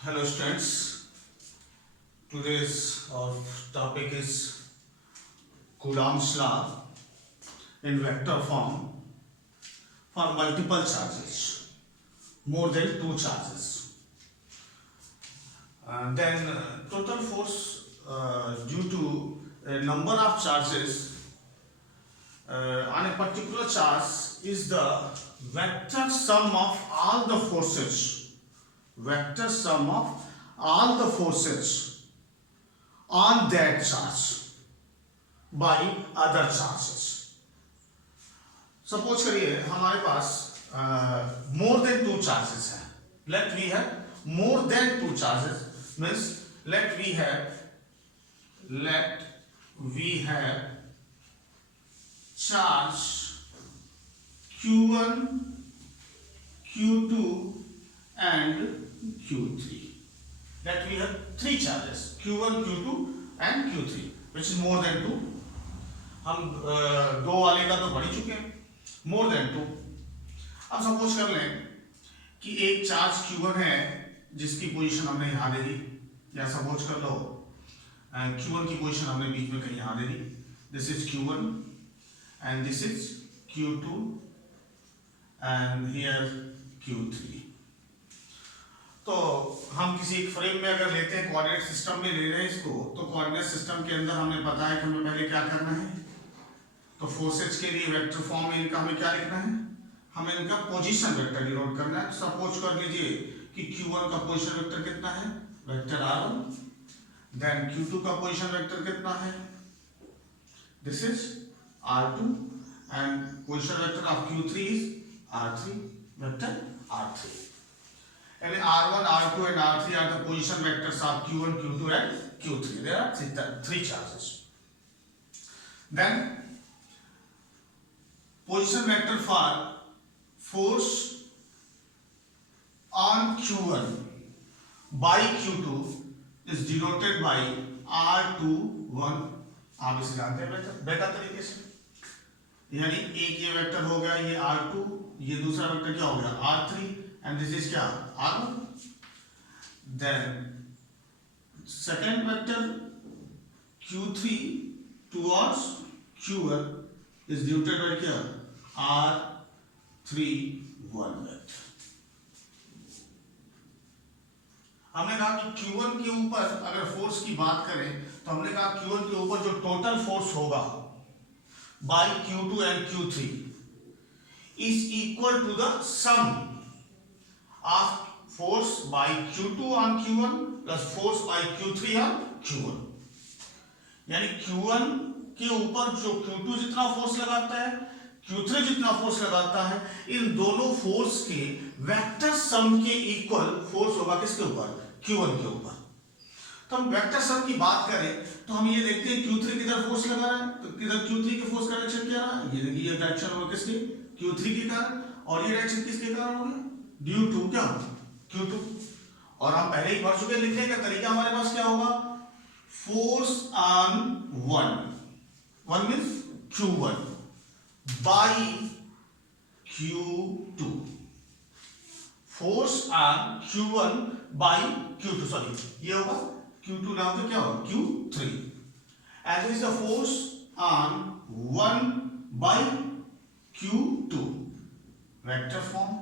Hello students, today's our topic is Coulomb's law in vector form for multiple charges, more than two charges. Then total force due to a number of charges on a particular charge is the vector sum of all the forces, vector sum of all the forces on that charge by other charges. Suppose करिए हमारे पास more than two charges हैं. Let we have more than two charges means let we have charge Q1, Q2 and Q3. That we have three charges Q1, Q2 and Q3 which is more than 2. हम दो वाले का तो पढ़ ही चुके हैं. More than 2. अब suppose कर लें कि एक चार्ज Q1 है जिसकी पोजीशन हमने यहाँ दे दी, या सपोज कर लो Q1 की पोजीशन हमने बीच में कहीं यहाँ दे दी. This is Q1 and this is Q2 and here Q3. तो हम किसी एक फ्रेम में अगर लेते हैं, कोऑर्डिनेट सिस्टम में ले रहे हैं इसको, तो कोऑर्डिनेट सिस्टम के अंदर हमें पता है कि हमें पहले क्या करना है. तो फोर्सेज के लिए वेक्टर फॉर्म में इनका हमें क्या लिखना है, हमें इनका पोजीशन वेक्टर डिनोट करना है. सपोज कर लीजिए कि Q1 का पोजीशन वेक्टर कितना है, वेक्टर R1. देन Q2 का पोजीशन वेक्टर कितना है, this is R2 and position vector of Q3 is R3, vector R3. And R1, R2 and R3 are the position vectors of Q1, Q2 and Q3. There are three charges. Then position vector for force on Q1 by Q2 is denoted by R21. आप इसे जानते हैं बेटा तरीके से, यानी एक ये वेक्टर हो गया ये R2, ये दूसरा वेक्टर क्या हो गया R3 एंड दिस इज क्या R1. Then second vector Q3 towards Q1 is denoted by क्या R31 वेक्टर. हमने कहा कि Q1 के ऊपर अगर फोर्स की बात करें तो हमने कहा Q1 के ऊपर जो टोटल फोर्स होगा by Q2 and Q3 is equal to the sum of force by Q2 on Q1 plus force by Q3 on Q1. यानी Q1 के ऊपर जो Q2 जितना फोर्स लगाता है, Q3 जितना फोर्स लगाता है, इन दोनों फोर्स के वेक्टर सम के इक्वल फोर्स होगा किसके ऊपर, Q1 के ऊपर. तो हम वेक्टर सम की बात करें तो हम ये देखते हैं Q3 किधर फोर्स लगा रहा है, तो किधर Q3 के फोर्स का डायरेक्शन क्या रहा है, ये देखिए ये डायरेक्शन होगा किसके, Q3 के कारण, और ये डायरेक्शन किसके कारण होगा, ड्यू टू क्या Q2. और हम पहले ही पढ़ चुके, लिखने का तरीका हमारे पास क्या होगा, force on one means Q1 by Q2, force on Q1 by Q2, sorry ये होगा Q2 नाम तो क्या होगा Q3, and this is the force on 1 by Q2 vector form.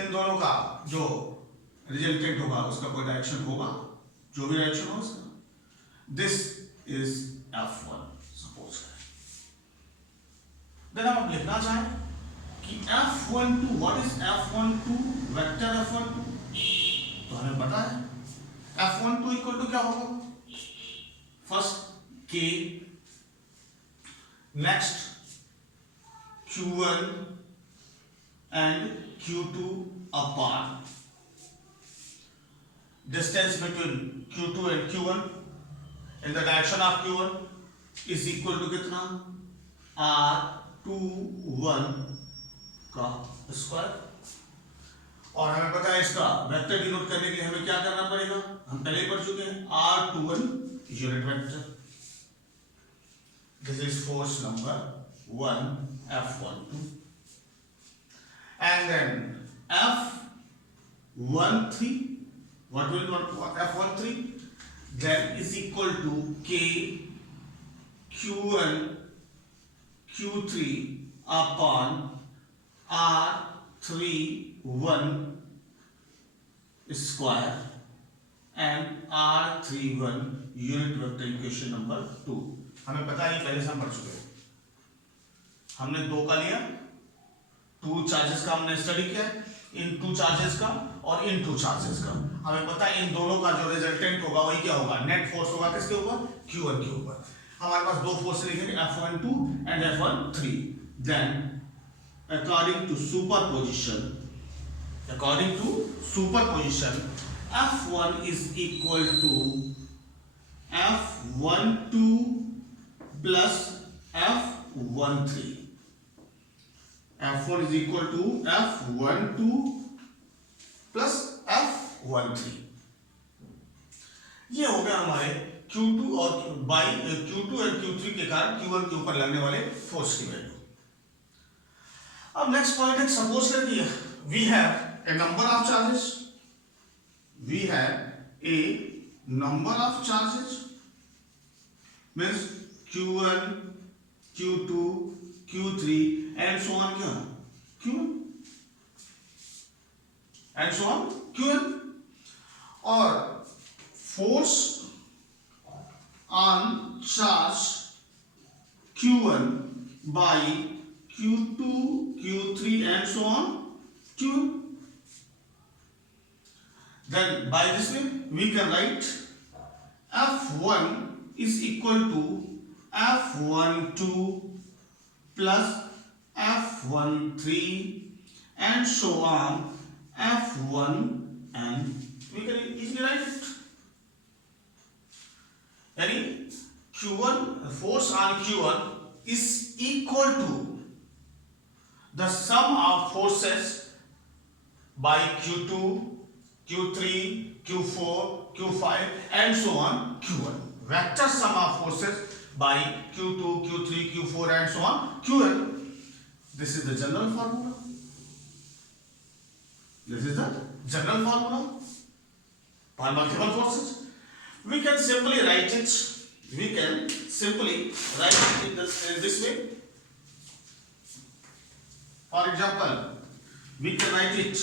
इन दोनों का जो रिजल्टेंट होगा उसका कोई डायरेक्शन होगा, जो भी डायरेक्शन हो उसका, दिस इज F1 सपोज करें. देन हम लिखना चाहें कि F12, what is F12, vector F12, तो हमें पता है F12 इक्वल टू क्या होगा, first K, next Q1 and Q2 upon distance between Q2 and Q1 in the direction of Q1 is equal to कितना R21 का स्क्वायर. और हमें पता है इसका वेक्टर डिनोट करने के लिए हमें क्या करना पड़ेगा, हम पहले पढ़ चुके हैं R21 unit vector. This is force number 1 F12 and then 13. What will F13? Then is equal to K Q1 Q3 upon R31 square and R31 unit vector equation number 2. हमें पता है पहले से हम पढ़ चुके हैं. हमने 2 का लिया, 2 चार्जेस का हमने स्टडी किया, इन 2 चार्जेस का और इन 2 चार्जेस का. हमें पता है इन दोनों का जो रिजल्टेंट होगा वही क्या होगा, नेट फोर्स होगा किसके ऊपर, Q1 के ऊपर. हमारे पास 2 फोर्स लिखेंगे F12 and F13. Then according to superposition F1 is equal to F12 plus F13. F1 is equal to F12 plus F13. ये हो गया हमारे Q2 और Q2 और Q3 के कारण Q1 के ऊपर लगने वाले फोर्स की वैल्यू. अब नेक्स्ट पॉइंट है, सपोज करिए we have a number of charges. We have a number of charges means Q1 Q2 Q3 and so on क्या Q1 and so on Qn. और force on charge Q1 by Q2 Q3 and so on Q1. Then by this way we can write F1 is equal to F12 plus F13 and so on F1, and we can easily write it. यानी Q1 force on Q1 is equal to the sum of forces by Q2, Q3, Q4, Q5 and so on Q1. Vector sum of forces by Q2, Q3, Q4 and so on Qn. This is the general formula. This is the general formula for multiple forces. We can simply write it. We can simply write it in this way. For example, we can write it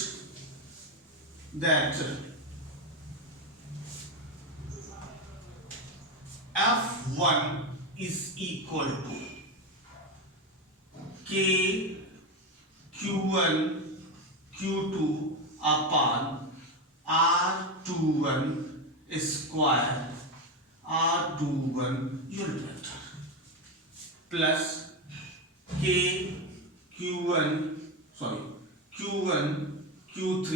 that F1 is equal to K Q1 Q2 upon R21 square R21 unit vector plus K Q1 Q3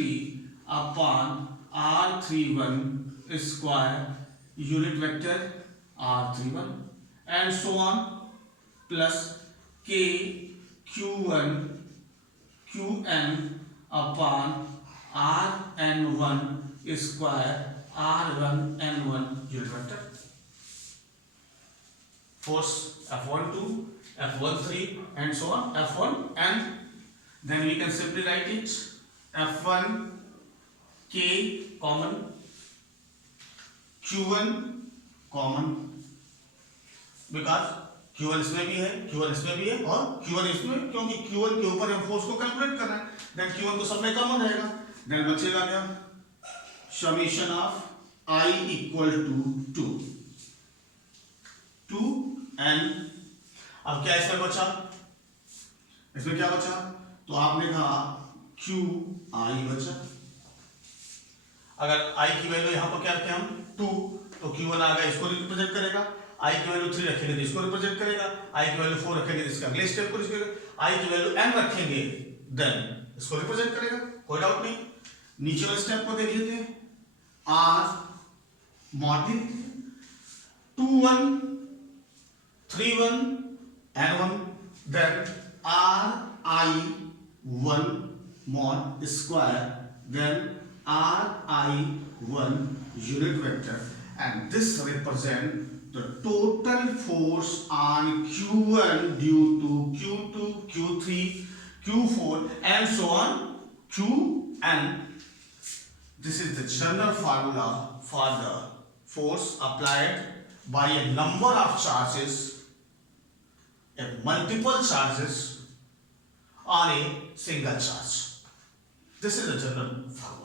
upon R31 square unit vector R31 and so on plus K Q1 Qn upon Rn1 square R1n1 unit vector. Force F12, F13 and so on F1, and then we can simply write it F1 K common, Q1 common because Q1 इसमें भी है, Q1 इसमें भी है और Q1 इसमें, क्योंकि Q1 के ऊपर हम फोर्स को कैलकुलेट कर रहे हैं. देन Q1 तो सब में कॉमन रहेगा. देन बचेगा क्या, summation of I equal to 2 and अब क्या इसमें बचा, इसमें क्या बचा, तो आपने कहा Q I बचा. अगर I की वैल्यू यहाँ पर क्या रखें हम 2, तो Q1 आ गया, इसको रिप्रेजेंट करेगा. I की वैल्यू 3 रखेंगे तो इसको रिप्रेजेंट करेगा. I की वैल्यू 4 रखेंगे तो इसका अगले स्टेप को रिप्रेजेंट. I की वैल्यू n रखेंगे देन इसको रिप्रेजेंट करेगा. कोई डाउट नहीं. नीचे वाले स्टेप को देख लेते हैं. R mod 2 1 3 1 n1 then RI1 mod square then RI1 unit vector, and this represent the total force on Q1 due to Q2, Q3, Q4 and so on Qn. This is the general formula for the force applied by a number of charges, a multiple charges on a single charge. This is the general formula.